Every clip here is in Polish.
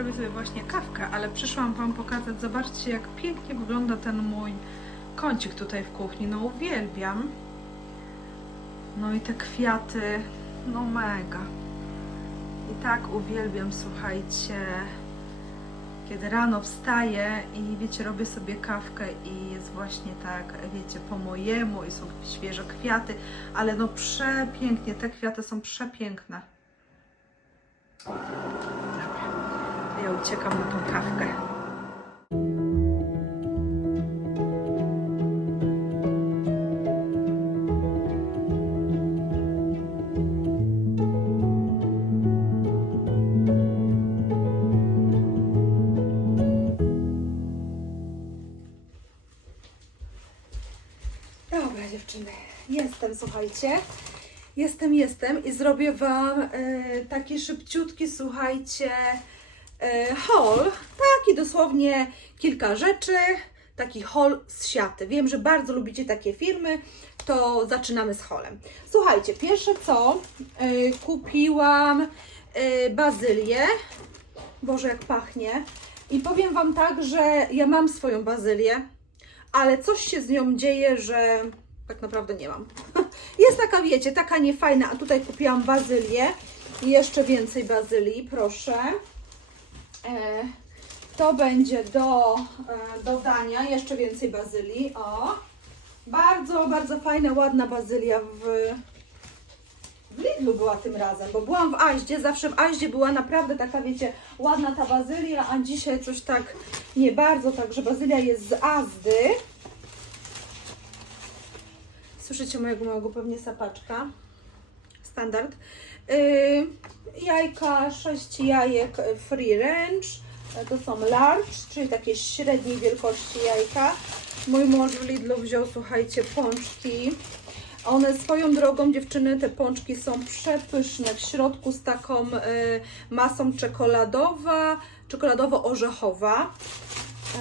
robię sobie właśnie kawkę, ale przyszłam Wam pokazać, zobaczcie jak pięknie wygląda ten mój kącik tutaj w kuchni, no uwielbiam. No i te kwiaty, no mega. I tak uwielbiam, słuchajcie, kiedy rano wstaję i wiecie, robię sobie kawkę i jest właśnie tak, wiecie, po mojemu i są świeże kwiaty, ale no przepięknie, te kwiaty są przepiękne. Ja uciekam na tą kawkę. Dobra dziewczyny, jestem, słuchajcie. Jestem, jestem i zrobię Wam e, taki szybciutki, słuchajcie, haul. Taki dosłownie kilka rzeczy, taki haul z siaty. Wiem, że bardzo lubicie takie firmy, to zaczynamy z haulem. Słuchajcie, pierwsze co, e, kupiłam e, bazylię. Boże, jak pachnie. I powiem Wam tak, że ja mam swoją bazylię, ale coś się z nią dzieje, że tak naprawdę nie mam. Jest taka, wiecie, taka niefajna, a tutaj kupiłam bazylię jeszcze więcej bazylii, proszę. E, to będzie do e, dodania, jeszcze więcej bazylii, o. Bardzo, bardzo fajna, ładna bazylia w, w Lidlu była tym razem, bo byłam w Aździe, zawsze w Aździe była naprawdę taka, wiecie, ładna ta bazylia, a dzisiaj coś tak nie bardzo, także bazylia jest z Azdy. Słyszycie mojego małego pewnie sapaczka. Standard. Yy, jajka, 6 jajek free range. To są large, czyli takie średniej wielkości jajka. Mój mąż w Lidlu wziął, słuchajcie, pączki. One swoją drogą, dziewczyny, te pączki są przepyszne. W środku z taką y, masą czekoladowa, czekoladowo-orzechowa.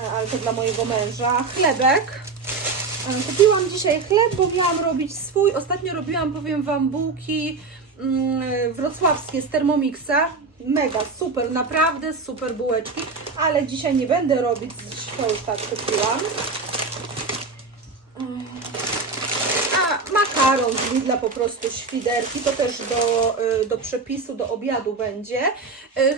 E, Ale to dla mojego męża. Chlebek. E, Kupiłam dzisiaj chleb, bo miałam robić swój. Ostatnio robiłam, powiem Wam, bułki mm, wrocławskie z Thermomixa. Mega, super, naprawdę super bułeczki, ale dzisiaj nie będę robić, to już tak kupiłam. A makaron z Lidla po prostu świderki, to też do, y, do przepisu, do obiadu będzie.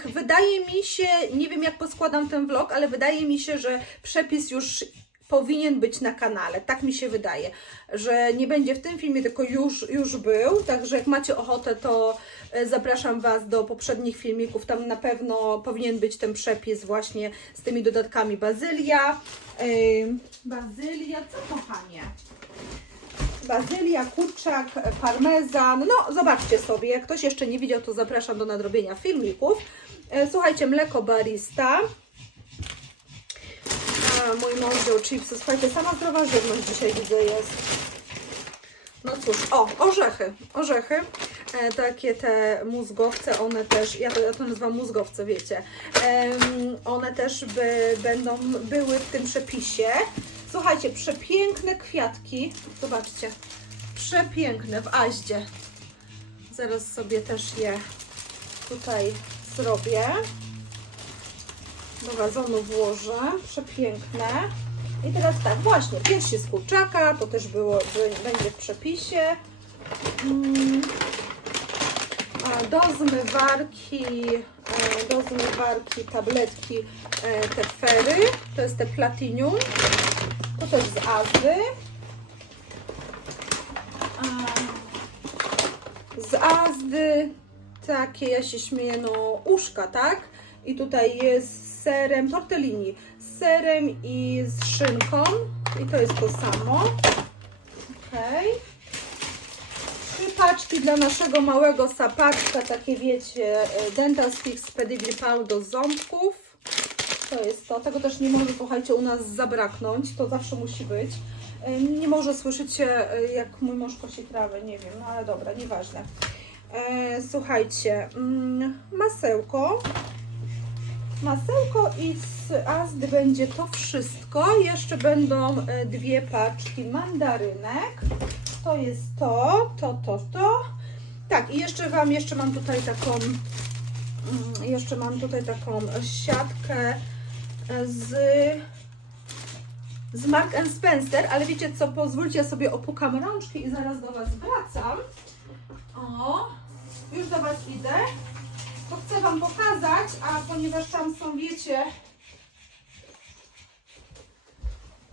Wydaje mi się, nie wiem jak poskładam ten vlog, ale wydaje mi się, że przepis już powinien być na kanale. Tak mi się wydaje, że nie będzie w tym filmie, tylko już, już był. Także jak macie ochotę, to e, zapraszam Was do poprzednich filmików. Tam na pewno powinien być ten przepis właśnie z tymi dodatkami bazylia. Ym, Bazylia, co kochanie? Bazylia, kurczak, parmezan. No, zobaczcie sobie. Jak ktoś jeszcze nie widział, to zapraszam do nadrobienia filmików. E, Słuchajcie, mleko barista. Mój mąż wziął chipsy. Słuchajcie, sama zdrowa żywność dzisiaj widzę jest. No cóż, o, orzechy. Orzechy. E, takie te mózgowce, one też, ja to, ja to nazywam mózgowce, wiecie. Em, one też by, będą były w tym przepisie. Słuchajcie, przepiękne kwiatki. Zobaczcie. Przepiękne w Aździe. Zaraz sobie też je tutaj zrobię do wazonu włożę. Przepiękne. I teraz tak, właśnie, piersi z kurczaka, to też było, by- będzie w przepisie. Mm. Do zmywarki, e, do zmywarki tabletki e, te fery, to jest te platinium, to też z Azdy. A, Z Azdy takie, ja się śmieję, no uszka, tak? I tutaj jest z serem, tortellini, z serem i z szynką. I to jest to samo. Okej. Trzy paczki dla naszego małego sapaczka, takie wiecie, e, Dental Sticks Pedigree Pal do ząbków. To jest to. Tego też nie może, słuchajcie, u nas zabraknąć. To zawsze musi być. Nie może słyszycie, jak mój mąż kosi trawę, nie wiem, no ale dobra, nieważne. E, słuchajcie, mm, masełko. Masełko i z Azdy będzie to wszystko. Jeszcze będą e, dwie paczki mandarynek. To jest to, to, to, to. Tak, i jeszcze Wam, jeszcze mam tutaj taką mm, jeszcze mam tutaj taką siatkę z, z Mark Spencer, ale wiecie co, pozwólcie ja sobie opukam rączki i zaraz do Was wracam. O, już do Was idę. To chcę Wam pokazać, a ponieważ tam są, wiecie...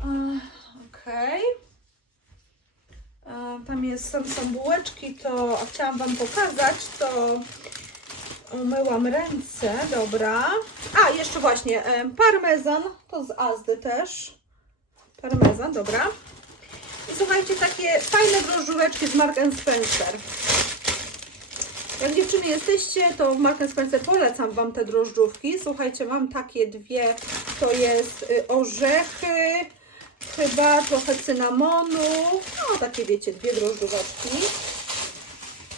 e, Okej. E, Tam jest, tam są bułeczki, to chciałam Wam pokazać, to umyłam ręce, dobra. A, jeszcze właśnie e, parmezan, to z Azdy też. Parmezan, dobra. I słuchajcie, takie fajne drożdżóweczki z Mark Spencer. Jak dziewczyny jesteście, to w Mark Spencer polecam Wam te drożdżówki. Słuchajcie, mam takie dwie, to jest y, orzechy, chyba trochę cynamonu, no takie wiecie, dwie drożdżóweczki.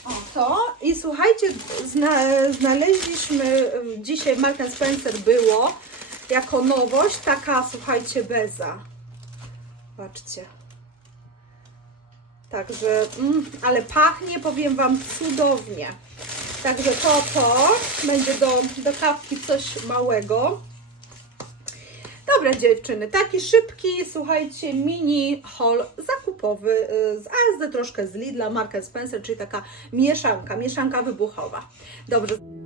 O to. I słuchajcie, zna, znaleźliśmy dzisiaj w Mark Spencer było jako nowość taka, słuchajcie, beza. Patrzcie. Także, mm, ale pachnie, powiem Wam, cudownie. Także to, to będzie do, do kawki coś małego. Dobra dziewczyny, taki szybki, słuchajcie, mini haul zakupowy y, z ASD, troszkę z Lidla, markę Spencer, czyli taka mieszanka, mieszanka wybuchowa. Dobrze.